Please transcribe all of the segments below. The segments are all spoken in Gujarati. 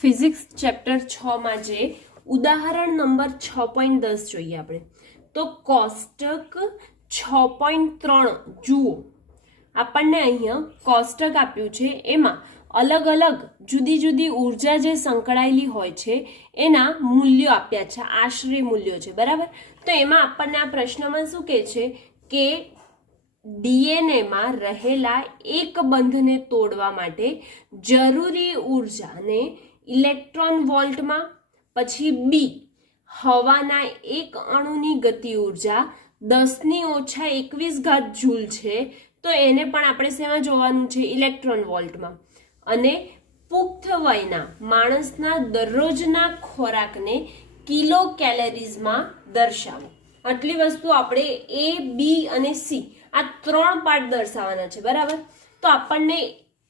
ફિઝિક્સ ચેપ્ટર 6 માં જે ઉદાહરણ નંબર 6.10 જોઈએ આપણે તો કોષ્ટક 6.3 જુઓ. આપણને અહીંયા કોષ્ટક આપ્યું છે, એમાં અલગ અલગ જુદી જુદી ઉર્જા જે સંકળાયેલી હોય છે એના મૂલ્યો આપ્યા છે, આશરે મૂલ્યો છે, બરાબર. તો એમાં આપણને આ પ્રશ્નમાં શું કહે છે કે ડીએનએમાં રહેલા એક બંધને તોડવા માટે જરૂરી ઉર્જાને ઇલેક્ટ્રોન વોલ્ટમાં, પછી બી હવાના એક અણુની ગતિ ઉર્જા 10⁻21 જૂલ છે, તો એને પણ આપણે શેમાં જોવાનું છે? ઇલેક્ટ્રોન વોલ્ટમાં. અને પુખ્ત વયના માણસના દરરોજના ખોરાકને કિલો કેલરીઝમાં દર્શાવો. આટલી વસ્તુ આપણે એ, બી અને સી આ 3 પાર્ટ દર્શાવવાના છે, બરાબર. તો આપણને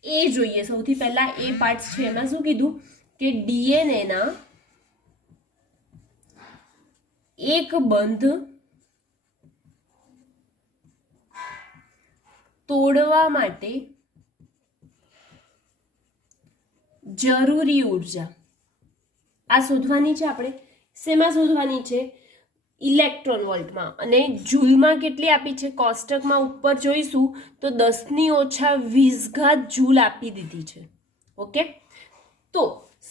એ જોઈએ. સૌથી પહેલા એ પાર્ટ છે, એમાં શું કીધું કે ડીએનએના એક બંધ તોડવા માટે જરૂરી ઉર્જા આ શોધવાની છે. આપણે શેમાં શોધવાની છે? ઇલેક્ટ્રોન વોલ્ટમાં. અને જૂલમાં કેટલી આપી છે? કોષ્ટકમાં ઉપર જોઈશું તો 10⁻20 જૂલ આપી દીધી છે. ઓકે, તો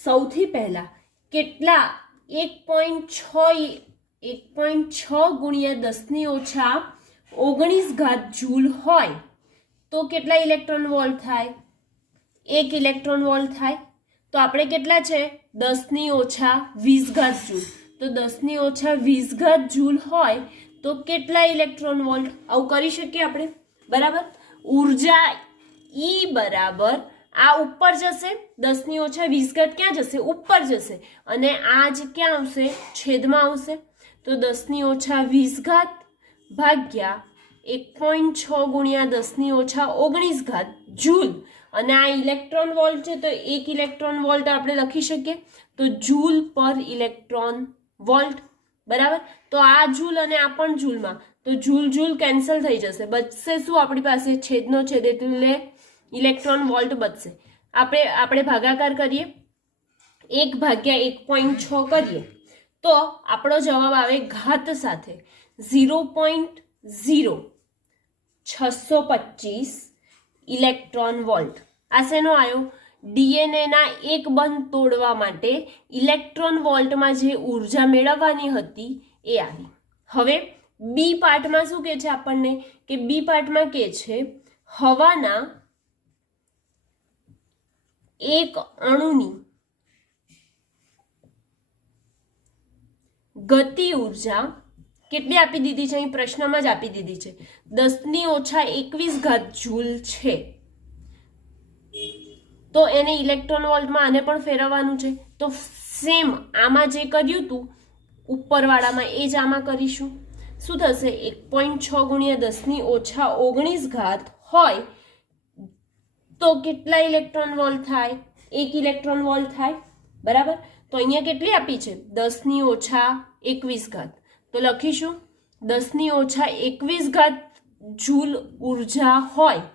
સૌથી પહેલા કેટલા 1.6 ગુણ્યા 10⁻19 જૂલ હોય તો કેટલા ઇલેક્ટ્રોન વોલ્ટ થાય? 1 ઇલેક્ટ્રોન વોલ્ટ થાય. તો આપણે કેટલા છે? 10⁻20 જૂલ. તો 10⁻20 જૂલ હોય તો કેટલા ઇલેક્ટ્રોન વોલ્ટ? આવું કરી શકીએ આપણે, બરાબર. ઉર્જા ઈ બરાબર આ ઉપર જશે, 10⁻20 ક્યાં જશે? ઉપર જશે. અને આ જ ક્યાં આવશે? છેદમાં આવશે. તો 10⁻20 ભાગ્યા 1.6 ગુણ્યા 10⁻19 જૂલ. અને આ ઇલેક્ટ્રોન વોલ્ટ છે, તો 1 ઇલેક્ટ્રોન વોલ્ટ આપણે લખી શકીએ, તો જૂલ પર ઇલેક્ટ્રોન વોલ્ટ, બરાબર. તો આ જૂલ અને આ પણ જૂલમાં, તો જૂલ જૂલ કેન્સલ થઈ જશે. બચશે શું આપણી પાસે? છેદનો છેદ એટલે ઇલેક્ટ્રોન વોલ્ટ બચશે. આપણે ભાગાકાર કરીએ, 1 ભાગ્યા 1.6 કરીએ તો આપણો જવાબ આવે ઘાત સાથે 0.0625 ઇલેક્ટ્રોન વોલ્ટ. આ શેનો આવ્યો? ડીએનએના એક બંધ તોડવા માટે ઇલેક્ટ્રોન વોલ્ટમાં જે ઉર્જા મેળવવાની હતી એ આવી. હવે બી પાર્ટમાં શું કહે છે આપણને? કે બી પાર્ટમાં કહે છે હવાના એક અણુની ગતિ ઉર્જા કેટલી આપી દીધી છે? અહીં પ્રશ્નમાં જ આપી દીધી છે, 10⁻21 જૂલ છે. તો એને ઇલેક્ટ્રોન વોલ્ટમાં આને પણ ફેરવવાનું છે. તો સેમ આમાં જે કર્યું હતું ઉપરવાળામાં એ જ આમાં કરીશું. શું થશે? 1.6 ગુણ્યા 10⁻19 હોય તો કેટલા ઇલેક્ટ્રોન વોલ્ટ થાય? 1 ઇલેક્ટ્રોન વોલ્ટ થાય, બરાબર. તો અહીંયા કેટલી આપી છે? 10⁻21. તો લખીશું 10⁻21 જૂલ ઉર્જા હોય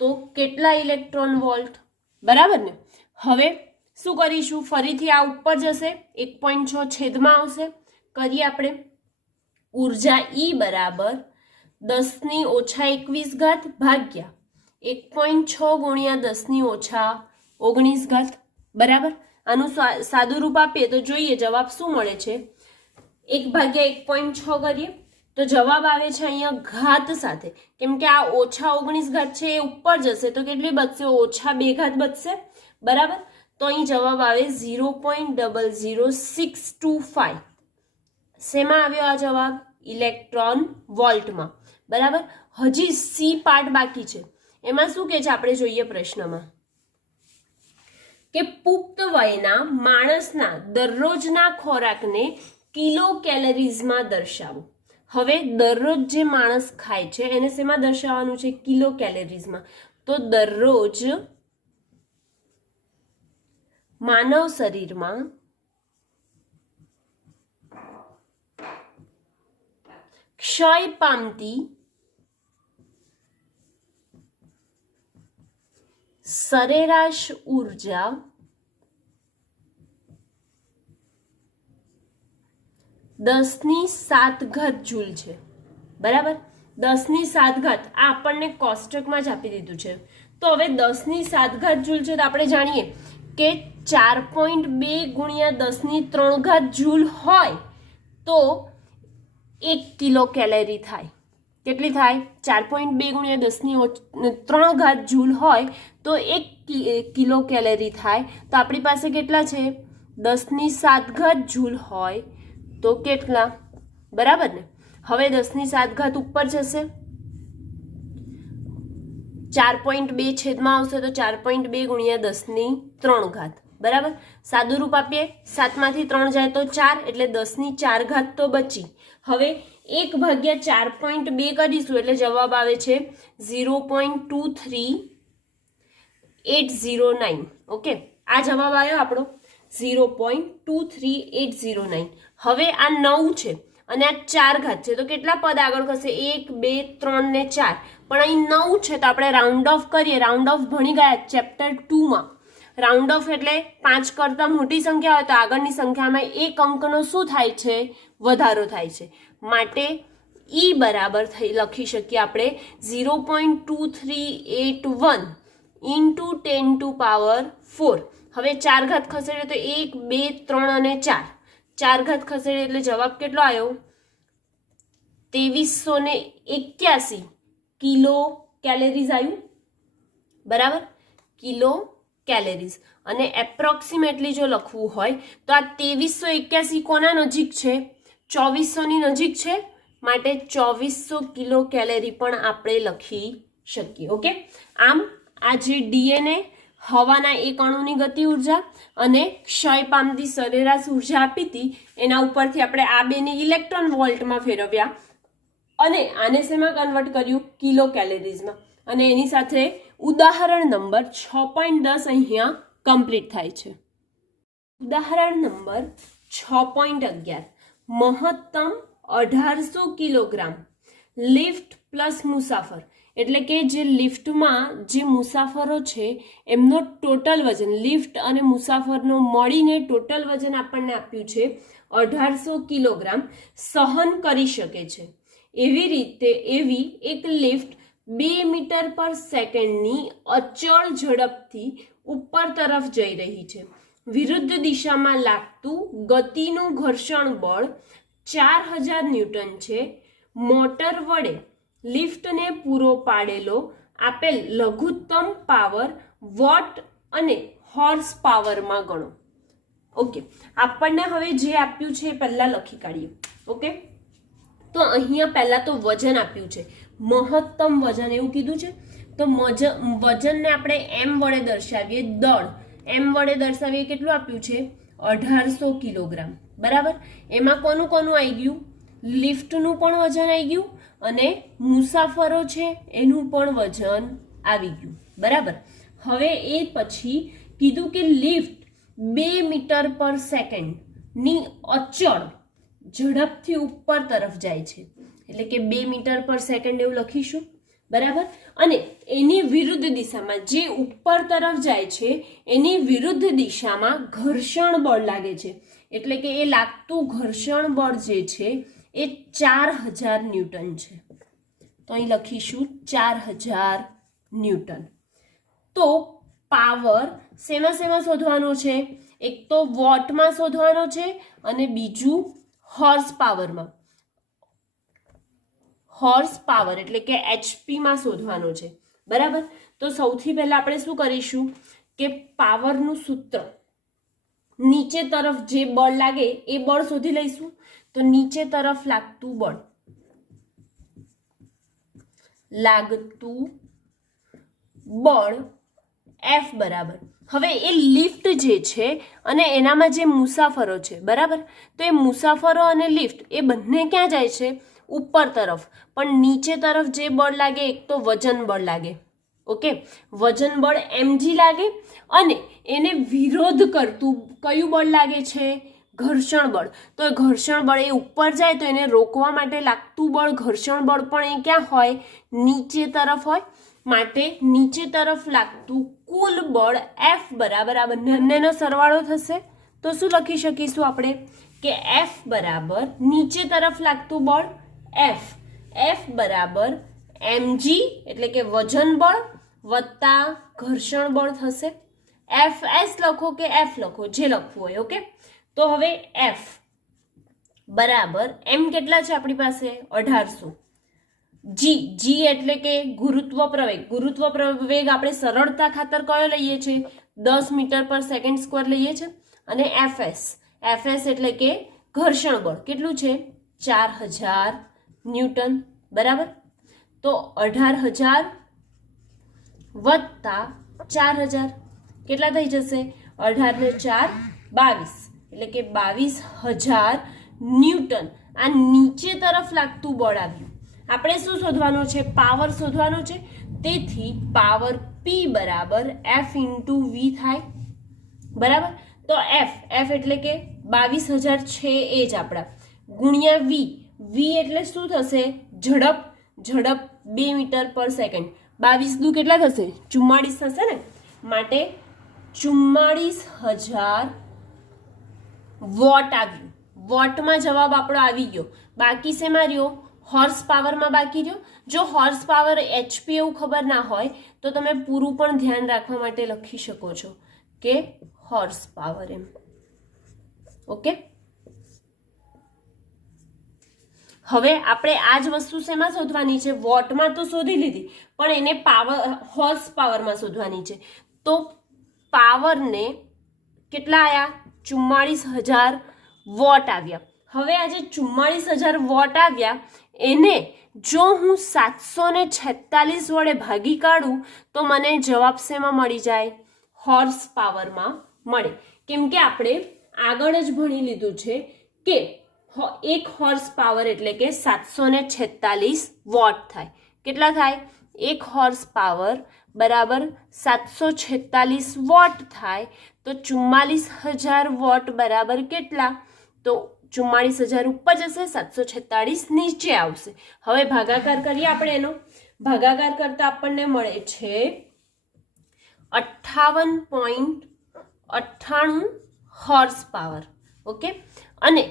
તો કેટલા ઇલેક્ટ્રોન વોલ્ટ, બરાબર ને. હવે શું કરીશું? ફરીથી આ ઉપર જશે, 1.6 છેદમાં આવશે. કરીએ આપણે. ઉર્જા ઈ બરાબર 10⁻21 ભાગ્યા 1.6 ગુણ્યા 10⁻19, બરાબર. આનું સાદું રૂપ આપીએ તો જોઈએ જવાબ શું મળે છે. 1 ભાગ્યા 1.6 કરીએ તો જવાબ આવે છે અહીંયા ઘાત સાથે, કેમ કે આ -19 છે એ ઉપર જશે તો કેટલી બચશે? -2 બચશે, બરાબર. તો અહીં જવાબ આવે 0.00625. શેમાં આવ્યો આ જવાબ? ઇલેક્ટ્રોન વોલ્ટમાં, બરાબર. હજી સી પાર્ટ બાકી છે. એમાં શું કહે છે આપણે જોઈએ પ્રશ્નમાં કે પુખ્ત વયના માણસના દરરોજના ખોરાકને કિલો કેલરીઝમાં દર્શાવો. હવે દરરોજ જે માણસ ખાય છે એને શેમાં દર્શાવવાનું છે? કિલો કેલરીઝમાં. તો દરરોજ માનવ શરીરમાં ક્ષય પામતી સરેરાશ ઉર્જા 10⁷ જૂલ છે, બરાબર. 10⁷ આ આપણને કોષ્ટકમાં જ આપી દીધું છે. તો હવે 10⁷ જૂલ છે તો આપણે જાણીએ કે 4.2 ગુણ્યા 10⁻³ જૂલ હોય તો 1 કિલો કેલેરી થાય. કેટલી થાય? 4.2 ગુણ્યા 10⁻³ જૂલ હોય તો 1 કિલો કેલેરી થાય. તો આપણી પાસે કેટલા છે? 10⁷ જૂલ હોય તો કેટલા? બરાબર ને. હવે 10⁷ ઉપર જશે, 4.2 છેદમાં આવશે તો 4.2 ગુણ્યા 10⁻³, બરાબર. સાદું રૂપ આપીએ, 7માંથી 3 જાય તો 4 એટલે 10⁴ તો બચી. હવે 1/4.2 કરીશું એટલે જવાબ આવે છે 0.23809. ઓકે, આ જવાબ આવ્યો આપણો 0.23809. હવે આ 9 છે અને આ 4 છે તો કેટલા પદ આગળ ખસે? 1 2 3 ને 4. પણ અહીં 9 છે તો આપણે રાઉન્ડ ઓફ કરીએ. રાઉન્ડ ઓફ ભણી ગયા ચેપ્ટર 2માં. રાઉન્ડ ઓફ એટલે 5 કરતાં મોટી સંખ્યા હોય તો આગળની સંખ્યામાં એક અંકનો શું થાય છે? વધારો થાય છે. માટે ઈ બરાબર લખી શકીએ આપણે 0.2381 ઇન્ટુ 10⁴. હવે 4 ખસેડે તો 1 2 3 અને 4. 4 ખસેડે એટલે જવાબ કેટલો આવ્યો? 2381 કિલો કેલેરીઝ આવ્યું, બરાબર. કિલો કેલેરીઝ. અને એપ્રોક્સિમેટલી જો લખવું હોય તો આ 2381 કોના નજીક છે? 2400ની નજીક છે. માટે 2400 કિલો કેલેરી પણ આપણે લખી શકીએ. ઓકે, આમ આ જે ડીએનએ હવાના એક અણુની ગતિ ઉર્જા અને ક્ષય પામતી સરેરાશ ઉર્જા આપી હતી એના ઉપરથી આપણે આ બેને ઇલેક્ટ્રોન વોલ્ટમાં ફેરવ્યા અને આને શેમાં કન્વર્ટ કર્યું? કિલો કેલેરીઝમાં. અને એની સાથે ઉદાહરણ નંબર 6.10 અહીંયા કમ્પ્લીટ થાય છે. ઉદાહરણ નંબર 6.11 મહત્તમ 1800 કિલોગ્રામ લિફ્ટ પ્લસ મુસાફર, એટલે કે જે લિફ્ટમાં જે મુસાફરો છે એમનો ટોટલ વજન, લિફ્ટ અને મુસાફરનો મળીને ટોટલ વજન આપણને આપ્યું છે 1800 કિલોગ્રામ સહન કરી શકે છે. એવી એક લિફ્ટ 2 મીટર પર સેકન્ડની અચળ ઝડપથી ઉપર તરફ જઈ રહી છે. વિરુદ્ધ દિશામાં લાગતું ગતિનું ઘર્ષણ બળ 4000 ન્યૂટન છે. મોટર વડે લિફ્ટને પૂરો પાડેલો આપેલ લઘુત્તમ પાવર વોટ અને હોર્સ પાવરમાં ગણો. ઓકે, આપણને હવે જે આપ્યું છે એ પહેલા લખી કાઢીએ. ઓકે, તો અહીંયા પહેલા તો વજન આપ્યું છે, મહત્તમ વજન એવું કીધું છે. તો વજનને આપણે એમ વડે દર્શાવીએ, દળ એમ વડે દર્શાવીએ. કેટલું આપ્યું છે? 1800 કિલોગ્રામ, બરાબર. એમાં કોનું આવી ગયું? લિફ્ટનું પણ વજન આવી ગયું અને મુસાફરો છે એનું પણ વજન આવી ગયું, બરાબર. હવે એ પછી કીધું કે લિફ્ટ 2 મીટર પર સેકન્ડની અચળ ઝડપથી ઉપર તરફ જાય છે, એટલે કે 2 મીટર પર સેકન્ડ એવું લખીશું, બરાબર. અને એની વિરુદ્ધ દિશામાં જે ઉપર તરફ જાય છે એની વિરુદ્ધ દિશામાં ઘર્ષણ બળ લાગે છે, એટલે કે એ લાગતું ઘર્ષણ બળ જે છે એ 4000 ન્યૂટન છે. તો અહીં લખીશું 4000 ન્યૂટન. તો પાવર શેમાં શોધવાનો છે? એક તો વોટમાં શોધવાનો છે અને બીજું હોર્સ પાવરમાં. હોર્સ પાવર એટલે કે એચપીમાં શોધવાનો છે, બરાબર. તો સૌથી પહેલા આપણે શું કરીશું કે પાવરનું સૂત્ર, નીચે તરફ જે બળ લાગે એ બળ શોધી લઈશું. તો નીચે તરફ લાગતું બળ F બરાબર. હવે એ લિફ્ટ જે છે અને એનામાં જે મુસાફરો છે, બરાબર. તો એ મુસાફરો અને લિફ્ટ એ બંને ક્યાં જાય છે? ઉપર તરફ. પણ નીચે તરફ જે બળ લાગે એક તો વજન બળ લાગે. ઓકે, વજન બળ mg લાગે અને એને વિરોધ કરતું કયું બળ લાગે છે? ઘર્ષણ બળ. તો ઘર્ષણ બળ એ ઉપર જાય તો એને રોકવા માટે લાગતું બળ ઘર્ષણ બળ પણ એ ક્યાં હોય? નીચે તરફ હોય. માટે નીચે તરફ લાગતું કુલ બળ F બરાબર આ બંનેનો સરવાળો થશે તો શું લખી શકીશું આપણે કે એફ બરાબર નીચે તરફ લાગતું બળ એફ બરાબર mg એટલે કે વજન બળ વત્તા ઘર્ષણ બળ થશે. એફ એસ લખો કે એફ લખો, જે લખવું હોય. ઓકે, તો હવે એફ બરાબર એમ કેટલા છે આપણી પાસે 1800. જી એટલે કે ગુરુત્વ પ્રવેગ આપણે સરળતા ખાતર કયો લઈએ છીએ 10 મીટર પર સેકન્ડ સ્ક્વેર લઈએ છીએ. અને એફએસ એટલે કે ઘર્ષણ બળ કેટલું છે 4000 ન્યૂટન. બરાબર, તો 18000 વત્તા 4000 કેટલા થઈ જશે 18 ને 4 22 એટલે કે 22000 ન્યૂટન. આ નીચે તરફ લાગતું બળ આવ્યું. આપણે શું શોધવાનું છે પાવર શોધવાનો છે. તેથી પાવર P બરાબર F ઇન્ટુ V થાય. બરાબર, તો એફ એટલે કે 22000 છે એ જ આપણા ગુણ્યા V એટલે શું થશે ઝડપ 2 મીટર પર સેકન્ડ. 22 દુ કેટલા થશે 44 થશે ને, માટે 44000 વોટ આવ્યું. વોટમાં જવાબ આપણો આવી ગયો. બાકી શેમાં રહ્યો હોર્સ પાવરમાં બાકી રહ્યો. જો હોર્સ પાવર HP એવું ખબર ના હોય તો તમે પૂરું પણ ધ્યાન રાખવા માટે લખી શકો છો કે હોર્સ પાવર એમ. ઓકે, હવે આપણે આ જ વસ્તુ શેમાં શોધવાની છે વોટમાં તો શોધી લીધી, પણ એને હોર્સ પાવરમાં શોધવાની છે. તો પાવરને કેટલા આવ્યા 44000 વોટ આવ્યા. હવે આ જે 44000 વોટ આવ્યા એને જો હું 746 વડે ભાગી કાઢું તો મને જવાબ શેમાં મળી જાય હોર્સ પાવરમાં મળે. કેમ કે આપણે આગળ જ ભણી લીધું છે કે 1 હોર્સ પાવર એટલે કે 746 વોટ થાય. કેટલા થાય 1 હોર્સ પાવર બરાબર 746 વોટ થાય. તો 44000 વોટ બરાબર કેટલા, તો 44000 ઉપર જશે 746 નીચે આવશે. હવે ભાગાકાર કરીએ આપણે એનો. ભાગાકાર કરતા આપણને મળે છે 58.98 હોર્સ પાવર. ઓકે, અને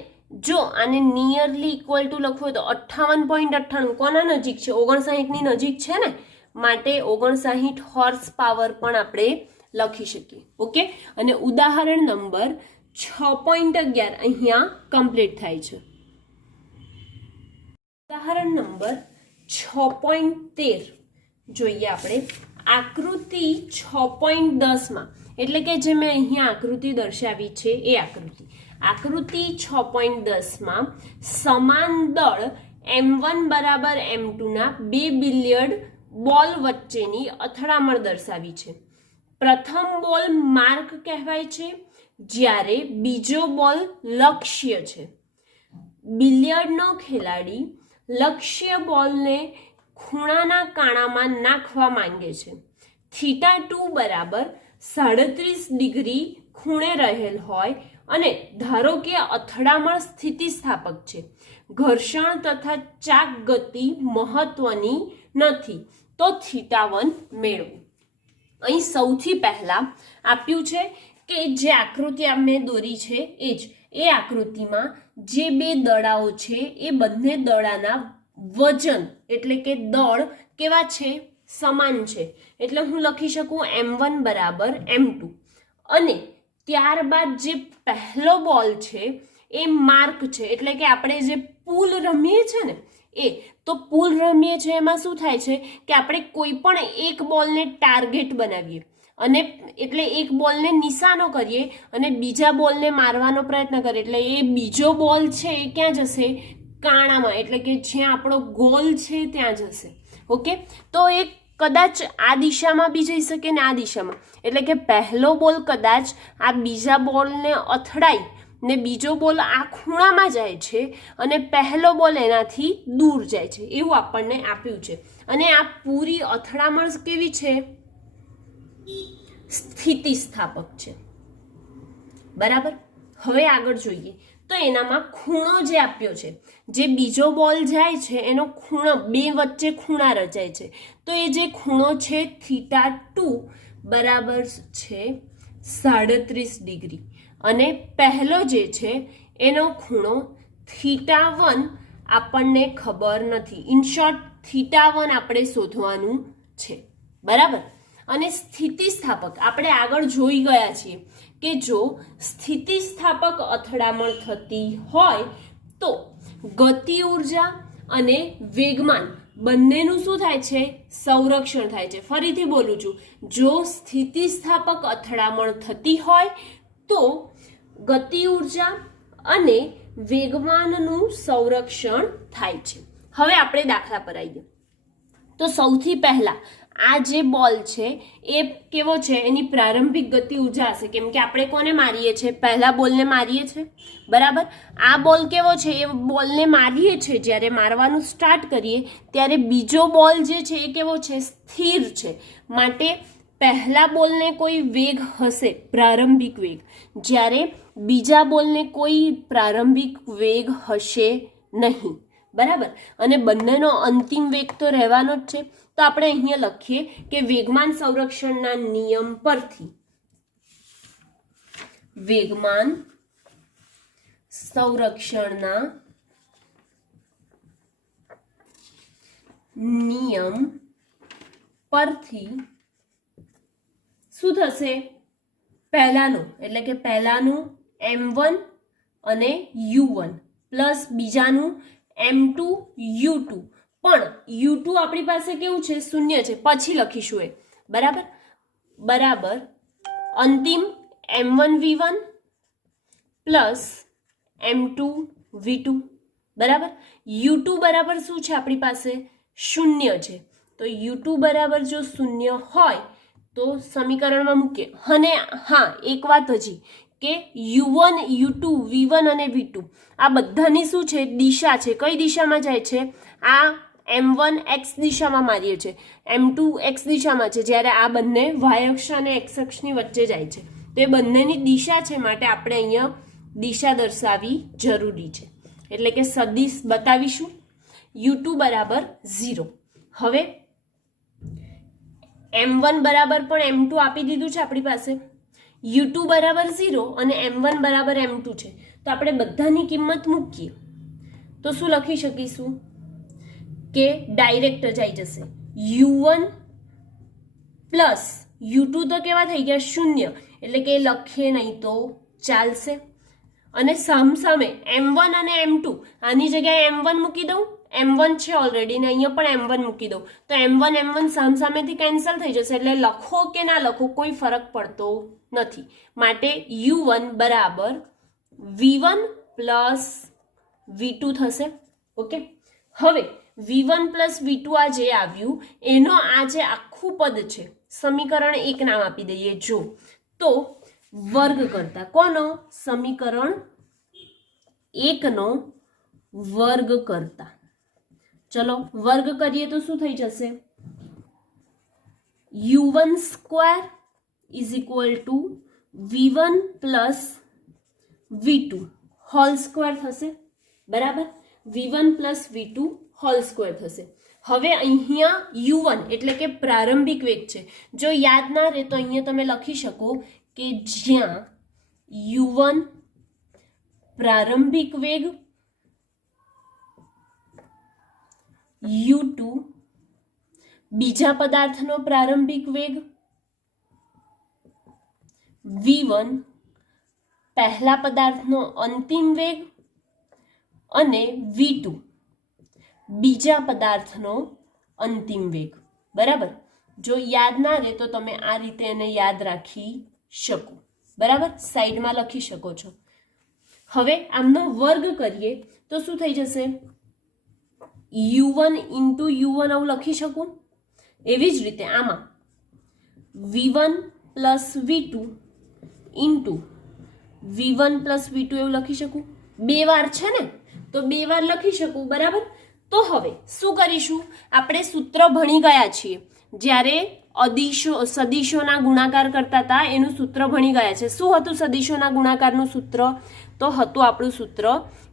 જો આને નિયરલી ઇક્વલ ટુ લખવું હોય તો 58.98 કોના નજીક છે 59 ની નજીક છે ને, માટે 59 હોર્સ પાવર પણ આપણે લખી શકીએ. ઓકે, અને ઉદાહરણ નંબર 6.11 અહીંયા કમ્પ્લીટ થાય છે. ઉદાહરણ નંબર 6.13 જોઈએ આપણે. આકૃતિ 6.10 માં એટલે કે જે મેં અહીંયા આકૃતિ દર્શાવી છે એ આકૃતિ 6.10 માં સમાન દળ m1 બરાબર m2 ના 2 બિલિયર્ડ બોલ વચ્ચેની અથડામણ દર્શાવી છે. પ્રથમ બોલ માર્ક કહેવાય છે જ્યારે બીજો બોલ લક્ષ્ય છે. બિલિયર્ડનો ખેલાડી લક્ષ્ય બોલને ખૂણાના કાણામાં નાખવા માંગે છે. θ2 બરાબર 37 ડિગ્રી ખૂણે રહેલ હોય અને ધારો કે અથડામણ સ્થિતિસ્થાપક છે. ઘર્ષણ તથા ચાક ગતિ મહત્વની નથી, તો θ1 મેળવો. અહીં સૌથી પહેલા આપ્યું છે કે જે આકૃતિ મેં દોરી છે એ આકૃતિમાં જે બે દડાઓ છે એ બંને દડાના વજન એટલે કે દળ કેવા છે સમાન છે. એટલે હું લખી શકું m1 બરાબર m2. અને ત્યારબાદ જે પહેલો બોલ છે એ માર્ક છે એટલે કે આપણે જે પુલ રમીએ છીએ ને તો પુલ રમીએ છીએ એમાં શું થાય છે કે આપણે કોઈ પણ એક બોલને ટાર્ગેટ બનાવીએ અને એટલે એક બોલને નિશાનો કરીએ અને બીજા બોલને મારવાનો પ્રયત્ન કરીએ. એટલે એ બીજો બોલ છે એ ક્યાં જશે કાણામાં, એટલે કે જ્યાં આપણો ગોલ છે ત્યાં જશે. ઓકે, તો એ કદાચ આ દિશામાં બી જઈ શકે ને આ દિશામાં, એટલે કે પહેલો બોલ કદાચ આ બીજા બોલને અથડાઈ ને બીજો બોલ આ ખૂણામાં જાય છે અને પહેલો બોલ એનાથી દૂર જાય છે, એવું આપણને આપ્યું છે. અને આ પૂરી અથડામણ કેવી છે સ્થિતિસ્થાપક છે. બરાબર, હવે આગળ જોઈએ તો એનામાં ખૂણો જે આપ્યો છે, જે બીજો બોલ જાય છે એનો ખૂણો બે વચ્ચે ખૂણા રચાય છે. તો એ જે ખૂણો છે θ2 બરાબર છે 37 અને પહેલો જે છે એનો ખૂણો θ1 આપણને ખબર નથી. ઇન શોર્ટ θ1 આપણે શોધવાનું છે, બરાબર. અને સ્થિતિસ્થાપક આપણે આગળ જોઈ ગયા છીએ કે જો સ્થિતિસ્થાપક અથડામણ થતી હોય તો ગતિ ઉર્જા અને વેગમાન બંનેનું શું થાય છે? સંરક્ષણ થાય છે. ફરીથી બોલું છું, જો સ્થિતિસ્થાપક અથડામણ થતી હોય તો ગતિ ઉર્જા અને વેગમાનનું સંરક્ષણ થાય છે. હવે આપણે દાખલા પર આવીએ. તો સૌથી પહેલા આ જે બોલ છે એ કેવો છે? એની પ્રારંભિક ગતિ ઉર્જા હશે, કેમ કે આપણે કોને મારીએ છીએ? પહેલા બોલને મારીએ છીએ, બરાબર. આ બોલ કેવો છે? એ બોલને મારીએ છીએ, જ્યારે મારવાનું સ્ટાર્ટ કરીએ ત્યારે બીજો બોલ જે છે એ કેવો છે? સ્થિર છે. માટે પહેલા બોલને કોઈ વેગ હશે, પ્રારંભિક વેગ, જ્યારે બીજા બોલને કોઈ પ્રારંભિક વેગ હશે નહીં, બરાબર. અને બંનેનો અંતિમ વેગ તો રહેવાનો જ છે. તો આપણે અહીંયા લખીએ કે વેગમાન સંરક્ષણના નિયમ પરથી વેગમાન સંરક્ષણના નિયમ પરથી શું થશે? પહેલાનું એટલે કે પહેલાનું m1 અને u1 પ્લસ બીજાનું m2 u2, પણ u2 આપણી પાસે કેવું છે? શૂન્ય છે. પછી લખીશું એ, બરાબર. બરાબર અંતિમ m1 v1 plus m2 v2, બરાબર. u2 બરાબર શું છે? આપણી પાસે શૂન્ય છે. તો u2 બરાબર જો શૂન્ય હોય તો સમીકરણમાં મૂકીએ. અને હા, એક વાત હજી કે u1 u2 v1 અને v2 આ બધાની શું છે? દિશા છે. કઈ દિશામાં જાય છે? આ m1 x દિશામાં મારીએ છીએ, m2 x દિશામાં છે, જ્યારે આ બંને y અક્ષ અને x અક્ષની વચ્ચે જાય છે. તો એ બંનેની દિશા છે, માટે આપણે અહીંયા દિશા દર્શાવવી જરૂરી છે. એટલે કે સદિશ બતાવીશું. u2 બરાબર 0. હવે m1 બરાબર પણ m2 આપી દીધું છે આપણી પાસે. u2 બરાબર 0 અને m1 બરાબર m2 છે. તો આપણે બધાની કિંમત મૂકીએ તો શું લખી શકીશું? કે ડાયરેક્ટ જ આવી જશે. u1 પ્લસ u2 તો કેવા થઈ ગયા? શૂન્ય. એટલે કે લખીએ નહીં તો ચાલશે. અને સામસામે m1 અને m2, આની જગ્યાએ m1 મૂકી દઉં, m1 છે ઓલરેડી, ને અહીંયા પણ m1 મૂકી દઉં તો m1 સામસામેથી કેન્સલ થઈ જશે. એટલે લખો કે ના લખો કોઈ ફરક પડતો નથી. માટે u1 બરાબર v1 પ્લસ v2 થશે. ઓકે. હવે v1 પ્લસ v2 આ જે આવ્યું એનો આ જે આખું પદ છે સમીકરણ 1 નામ આપી દઈએ જો, તો વર્ગ કરતા કોનો? સમીકરણ 1 નો વર્ગ કરતા. ચલો વર્ગ કરીએ તો શું થઈ જશે? u1 square is equal to v1 plus v2 whole square થશે, બરાબર. v1 plus v2 whole square થશે. હવે અહીંયા u1 એટલે કે પ્રારંભિક વેગ છે. જો યાદ ના રહે તો અહીંયા તમે લખી શકો કે જ્યાં u1 પ્રારંભિક વેગ, u2 બીજા પદાર્થનો પ્રારંભિક વેગ, v1 પહેલા પદાર્થનો અંતિમ વેગ અને v2 બીજા પદાર્થનો અંતિમ વેગ, બરાબર. જો યાદ ના રહે તો તમે આ રીતે એને યાદ રાખી શકો, બરાબર. સાઈડમાં લખી શકો છો. હવે આમનો વર્ગ કરીએ તો શું થઈ જશે? u1 ઇન્ટુ u1 આવું લખી શકું. એવી જ રીતે આમાં v1 plus v2 into v1 plus v2 એવું લખી શકું. બે વાર છે ને તો બે વાર લખી શકું, બરાબર. તો હવે શું કરીશું? આપણે સૂત્ર ભણી ગયા છીએ. જ્યારે સદિશોના ગુણાકાર કરતા હતા એનું સૂત્ર ભણી ગયા છે. શું હતું સદિશોના ગુણાકારનું સૂત્ર? તો હતું આપણું સૂત્ર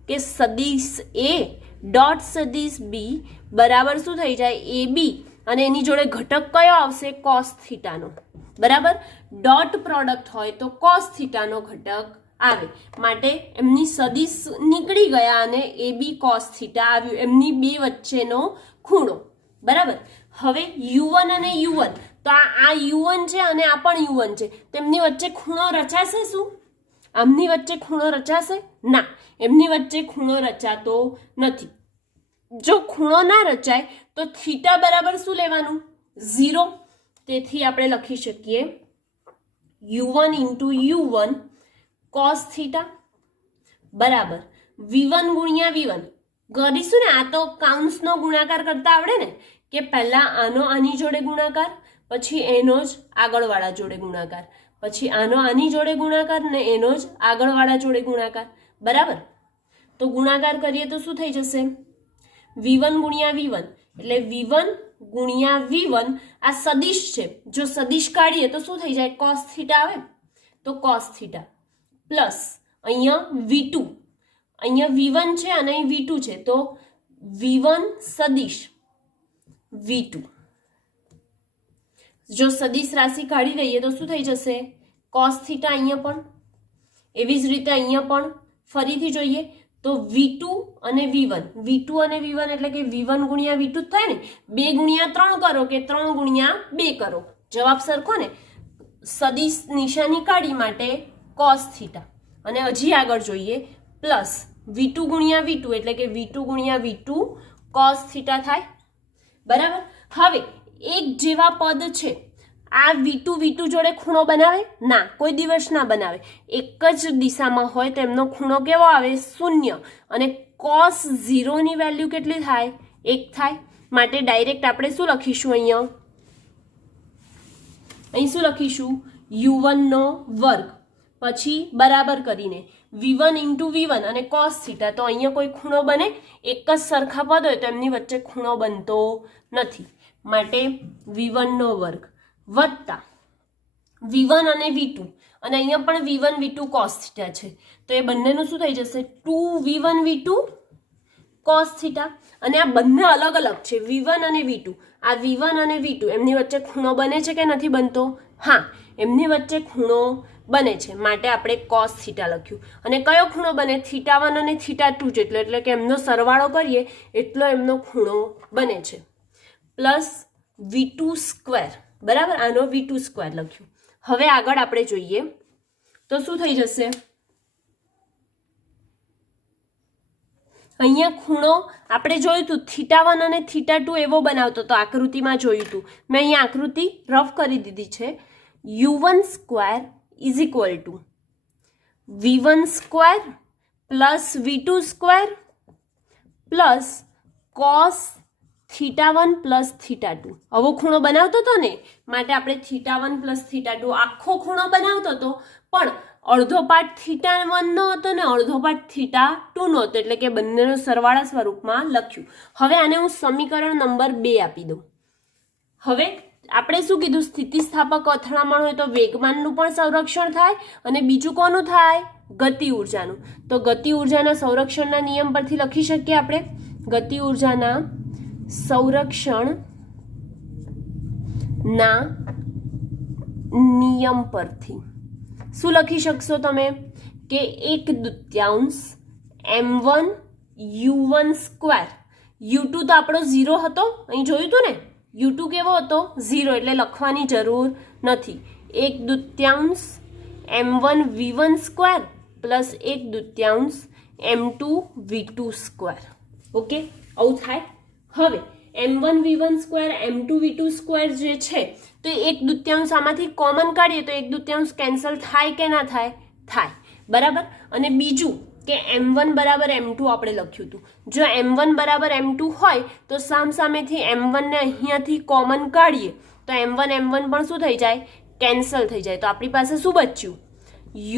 કે સદિશ a ડોટ સદિશ b બરાબર શું થઈ જાય? ab, અને એની જોડે ઘટક કયો આવશે? કોસ થીટાનો, બરાબર. ડોટ પ્રોડક્ટ હોય તો કોસ થીટાનો ઘટક આવે, માટે એમની સદિશ નીકળી ગયા અને એ બી કોસ થીટા આવ્યું, એમની બે વચ્ચેનો ખૂણો. બરાબર. હવે U1 અને U1, તો આ U1 છે અને આ પણ U1 છે, તેમની વચ્ચે ખૂણો રચાશે? શું આમની વચ્ચે ખૂણો રચાશે? ના, એમની વચ્ચે ખૂણો રચાતો નથી. જો ખૂણો ના રચાય તો થીટા બરાબર શું લેવાનું? 0. તેથી આપણે લખી શકીએ U1 into U1 cos theta બરાબર V1 ગુણ્યા V1 કરીશું ને. આ તો કાઉન્સનો ગુણાકાર કરતા આવડે ને, કે પહેલા આનો આની જોડે ગુણાકાર, પછી એનો જ આગળવાળા જોડે ગુણાકાર, પછી આનો આની જોડે ગુણાકાર ને એનો જ આગળવાળા જોડે ગુણાકાર. બરાબર. તો ગુણાકાર કરીએ તો શું થઈ જશે? V1 ગુણ્યા V1 એટલે V1 ગુણ્યા V1. આ સદિશ છે, જો સદિશ કાઢીએ તો શું થઈ જાય? કોસ થીટા આવે. તો કોસ થીટા પ્લસ અહીંયા V2, અહીંયા V1 છે અને અહીં V2 છે, તો V1 સદિશ V2. જો સદિશ રાશિ કાઢી દઈએ તો શું થઈ જશે? Cos theta. અહીંયા પણ એવી જ રીતે અહીંયા પણ ફરીથી જોઈએ તો V2 અને V1, V2 અને V1 એટલે કે V1 ગુણ્યા V2 જ થાય ને. 2 ગુણ્યા 3 કરો કે 3 ગુણ્યા 2 કરો, જવાબ સરખો ને. સદિશ નિશાની કાઢી માટે કોસ થીટા. અને હજી આગળ જોઈએ પ્લસ V2 ગુણ્યા V2 એટલે કે V2 ગુણ્યા V2 કોસ થીટા થાય. બરાબર. હવે એક જેવા પદ છે, આ V2 જોડે ખૂણો બનાવે? ના, કોઈ દિવસ ના બનાવે. એક જ દિશામાં હોય તો એમનો ખૂણો કેવો આવે? 0. અને cos 0 ની વેલ્યુ કેટલી થાય? 1 થાય. માટે ડાયરેક્ટ આપણે શું લખીશું? અહીં શું લખીશું? U1 નો વર્ગ, પછી બરાબર કરીને V1 into V1 અને cos થીટા. તો અહીંયા કોઈ ખૂણો બને? એક જ સરખા પદ હોય તો એમની વચ્ચે ખૂણો બનતો નથી, માટે V1 નો વર્ગ વત્તા V1 અને V2, અને અહીંયા પણ V1 V2 cos થીટા છે, તો એ બંનેનું શું થઈ જશે? 2V1 V2 cos theta. અને આ બંને અલગ અલગ છે, V1 અને V2. આ V1 અને V2 એમની વચ્ચે ખૂણો બને છે કે નથી બનતો? હા, એમની વચ્ચે ખૂણો બને છે, માટે આપણે cos થીટા લખ્યું. અને કયો ખૂણો બને? θ1 અને θ2 જેટલો, એટલે કે એમનો સરવાળો કરીએ એટલો એમનો ખૂણો બને છે. Plus V2 square. બરાબર. આનો V2 સ્ક્વેર લખ્યું. હવે આગળ આપણે જોઈએ તો શું થઈ જશે? અહીંયા ખૂણો આપણે જોયું હતું θ1 અને θ2 એવો બનાવતો તો આકૃતિમાં જોયું હતું. મેં અહીંયા આકૃતિ રફ કરી દીધી છે. U1 square is equal to V1 square plus V2 square plus cos θ1 plus θ2. આવો ખૂણો બનાવતો હતો ને, માટે આપણે θ1 પ્લસ θ2 આખો ખૂણો બનાવતો હતો, પણ અડધો પાર્ટ θ1 નો હતો ને અડધો પાર્ટ θ2 નો હતો, એટલે કે બંનેનો સરવાળા સ્વરૂપમાં લખ્યું. હવે આને હું સમીકરણ નંબર 2 આપી દઉં. હવે આપણે શું કીધું? સ્થિતિસ્થાપક અથડામણ હોય તો વેગમાનનું પણ સંરક્ષણ થાય, અને બીજું કોનું થાય? ગતિ ઉર્જાનું. તો ગતિ ઉર્જાના સંરક્ષણના નિયમ પરથી લખી શકીએ આપણે. ગતિ ઉર્જાના સંરક્ષણના નિયમ પરથી શું લખી શકશો તમે? કે 1/2 m1 U1 સ્ક્વેર. U2 તો આપણો 0 હતો, અહીં જોયું હતું ને. U2 કેવો હતો? 0, એટલે લખવાની જરૂર નથી. 1/2 m1 V1 square plus 1/2 m2 V2 square. Okay, આવું થાય. હવે m1 V1 square m2 V2 square જે છે, તો 1/2 આમાંથી કોમન કાઢીએ તો 1/2 કેન્સલ થાય કે ના થાય? થાય. બરાબર. અને બીજું કે m1 બરાબર m2 આપણે લખ્યું હતું. જો m1 બરાબર m2 હોય તો સામસામેથી m1 ને અહીંયાથી કોમન કાઢીએ તો m1 પણ શું થઈ જાય? કેન્સલ થઈ જાય. તો આપણી પાસે શું બચ્યું?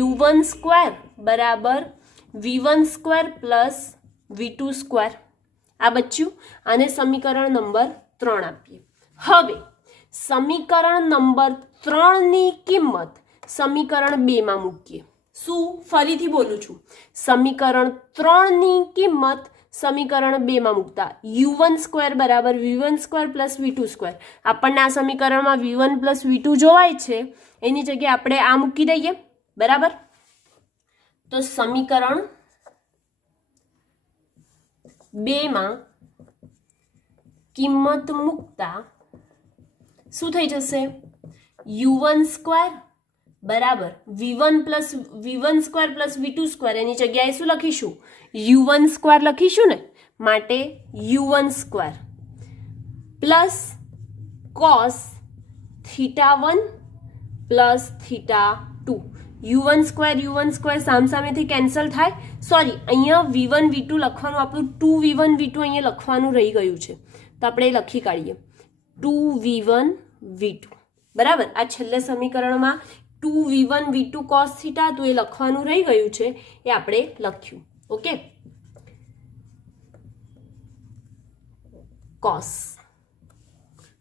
U1 સ્ક્વેર બરાબર V1 square plus V2 square. આ બચ્યું. આને સમીકરણ નંબર 3 આપીએ. હવે સમીકરણ નંબર 3 ની કિંમત સમીકરણ 2 માં મૂકીએ. શું? ફરીથી બોલું છું. સમીકરણ 3 ની કિંમત સમીકરણ 2 માં મૂકતા u1² બરાબર v1² પ્લસ v2². આપણને આ સમીકરણમાં v1 પ્લસ v2 જોવાય છે, એની જગ્યાએ આપણે આ મૂકી દઈએ. બરાબર, તો સમીકરણ 2 માં કિંમત મૂકતા શું થઈ જશે? u1² બરાબર v1² પ્લસ v2². એની જગ્યાએ શું લખીશું? u1² લખીશું ને, માટે u1² plus cos θ1 plus θ2. u1² સામસામેથી કેન્સલ થાય. સોરી, અહીંયા v1 v2 લખવાનું, આપણું 2v1 v2 અહીંયા લખવાનું રહી ગયું છે, તો આપણે લખી કાઢીએ 2v1 v2. બરાબર, આ છેલ્લે સમીકરણમાં 2v1 v2 cos θ તો એ લખવાનું રહી ગયું છે, એ આપણે લખ્યું. Okay, cos.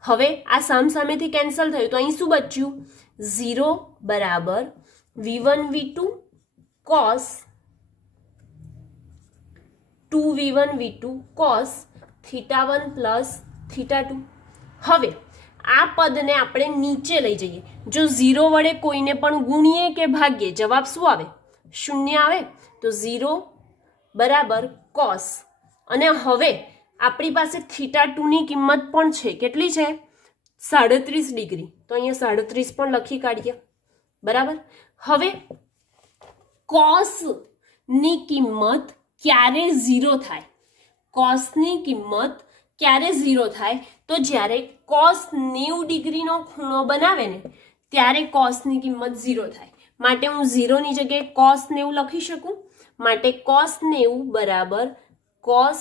હવે આ સામસામેથી કેન્સલ થયું તો અહીં શું બચ્યું? 0 બરાબર v1 v2 cos 2v1 v2 cos θ1 plus θ2. હવે આ પદને આપણે નીચે લઈ જઈએ. જો 0 વડે કોઈને પણ ગુણીએ કે ભાગીએ, જવાબ શું આવે? 0 આવે. તો 0 બરાબર cos, અને હવે આપણી પાસે θ2 ની કિંમત પણ છે. કેટલી છે? 37 ડિગ્રી. તો અહીંયા 37 પણ લખી કાઢીએ. બરાબર, હવે cos ની કિંમત ક્યારે 0 થાય? cos ની કિંમત ક્યારે 0 થાય? તો જ્યારે cos 90 ડિગ્રીનો ખૂણો બનાવે ને, ત્યારે cos ની કિંમત 0 થાય. માટે હું 0 ની જગ્યાએ cos 90 લખી શકું. માટે cos 90 બરાબર cos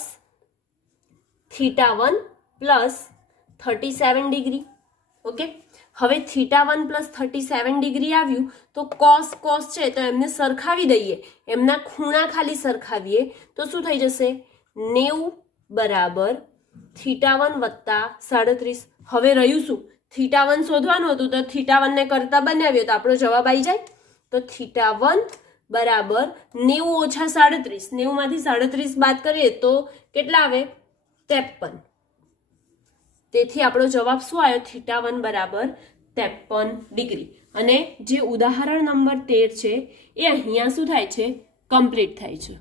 θ1 પ્લસ 37 ડિગ્રી. ઓકે, હવે θ1 પ્લસ 37 ડિગ્રી આવ્યું તો cos છે તો એમને સરખાવી દઈએ, એમના ખૂણા ખાલી સરખાવીએ તો શું થઈ જશે? 90 બરાબર θ1 વત્તા 37. હવે રહ્યું શું? θ1 શોધવાનું હતું, તો θ1 ને કરતા બનાવ્યો તો આપણો જવાબ આવી જાય. તો θ1 બરાબર 90 ઓછા 37. 90 માંથી 37 બાદ કરીએ તો કેટલા આવે? 53. તેથી આપણો જવાબ શું આવ્યો? θ1 બરાબર 53 ડિગ્રી. અને જે ઉદાહરણ નંબર 13 છે એ અહીંયા શું થાય છે? કમ્પ્લીટ થાય છે.